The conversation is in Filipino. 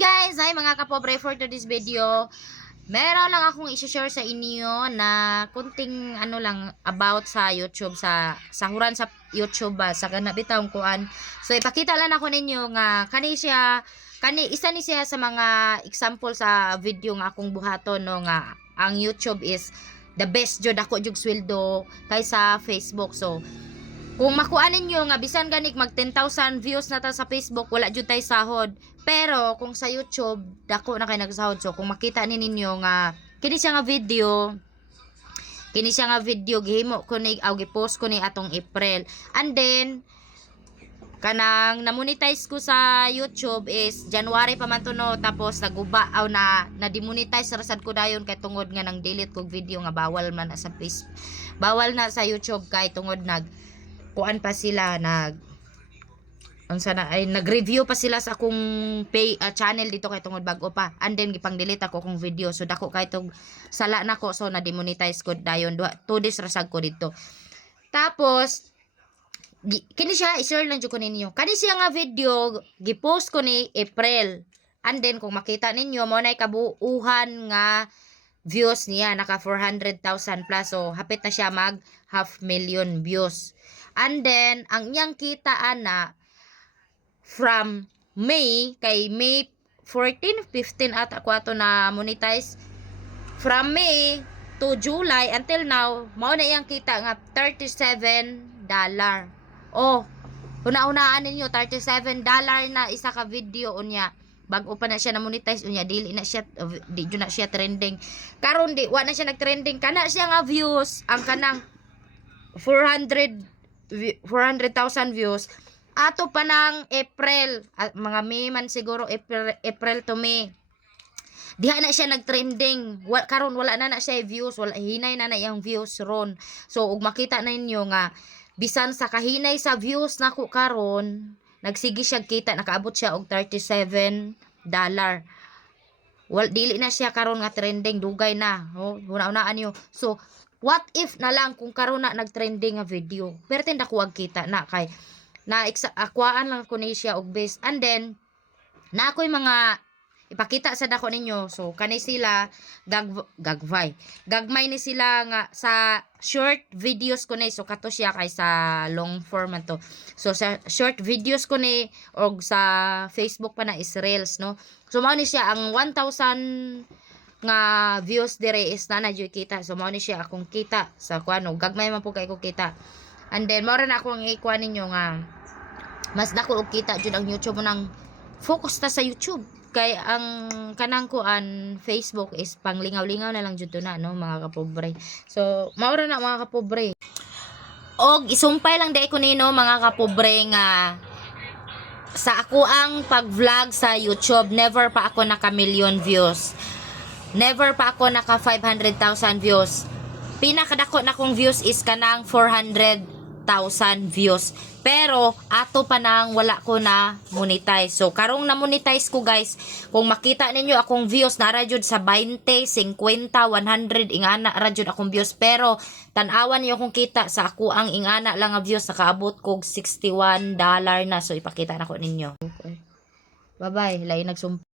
guys! Hi mga kapobre, for today's video, meron lang akong i-share sa inyo na kunting ano lang about sa YouTube, sa sahuran sa YouTube ba, sa kanabitang kuan. So ipakita lang ako ninyo nga isa ni siya sa mga example sa video nga akong buhaton no, nga ang YouTube is the best jud ako jud sweldo kaysa Facebook. So kung makuan ninyo nga bisan ganik mag 10,000 views na ta sa Facebook, wala jud tay sahod. Pero kung sa YouTube, dako na kay nagsahod. So kung makita ninyo nga kini siya nga video gihimo ko ni gipost ko ni atong April. And then kanang na-monetize ko sa YouTube is January pa man to no, tapos naguba na demonetize rasad ko dayon kay tungod nga nang delete kog video nga bawal man na sa Facebook. Bawal na sa YouTube kay tungod kuan pa sila nag-review pa sila sa akong channel dito kay tungod bag-o pa, and then gipang delete ako kung video. So dako kay tong sala nako, so na demonetize ko dayon 2 days rasag ko dito. Tapos kini siya i-share lang jud ko ninyo. Kani siya nga video gipost ko ni April, and then kung makita ninyo mo nay kabuuhan nga views niya, naka 400,000 plus. So hapit na siya mag 500,000 views. And then ang iyang kitaan na from May 14, 15 at ako ato na monetize. From May to July until now, mao na iyang kita nga $37. Oh, una-unaan ninyo $37 na isa ka video unya. Bago pa na siya na monetize unya, di na siya trending. Karon di wa na siya nag-trending, kana siya nga views ang kanang 400,000 views ato pa ng April, mga May man siguro, April to May, diha na siya nagtrending. Karon wala na siya views, wala, hinay na iyang views ron. So ug makita na ninyo nga bisan sa kahinay sa views nako karon, nagsigi siya kita, nakaabot siya og $37. Dili na siya karon nga trending, dugay na. Una-unaan niyo. So what if na lang kung karon na nagtrending nga video, pero tinda kuwag kita na kay na akwaan lang ko ni siya og base. And then na ako'y mga ipakita sa dako ninyo. So kani sila gagmay ni sila nga sa short videos ko ni. So kato siya kay sa long form man to. So sa short videos ko ni og sa Facebook pa na is reels no. So mao ni siya ang 1,000 nga views dire is na jud kita. So mao ni siya akong kita sa kuano, gagmay man po kay ko kita. And then mao ra na akong ikuan ninyo nga mas dako og kita jud ang YouTube mo nang focus ta sa YouTube. Kay ang kanang kuan Facebook is panglingaw-lingaw na lang jud to na no mga kapobre. So mao ra na mga kapobre. Og isumpay lang dai ko nino mga kapobre nga sa ako ang pag-vlog sa YouTube, never pa ako naka-million views. Never pa ako naka 500,000 views. Pinakadako na kong views is kanang 400,000 views. Pero ato pa nang wala ko na monetize. So karong na monetize ko guys, kung makita ninyo akong views na radyod sa 20, 50, 100 ingana radyod akong views. Pero tan-awan niyo kung kita sa ako ang ingana lang nga views, nakaabot kog $61 na. So ipakita na ko ninyo. Okay. Bye bye, lain nagsumpa.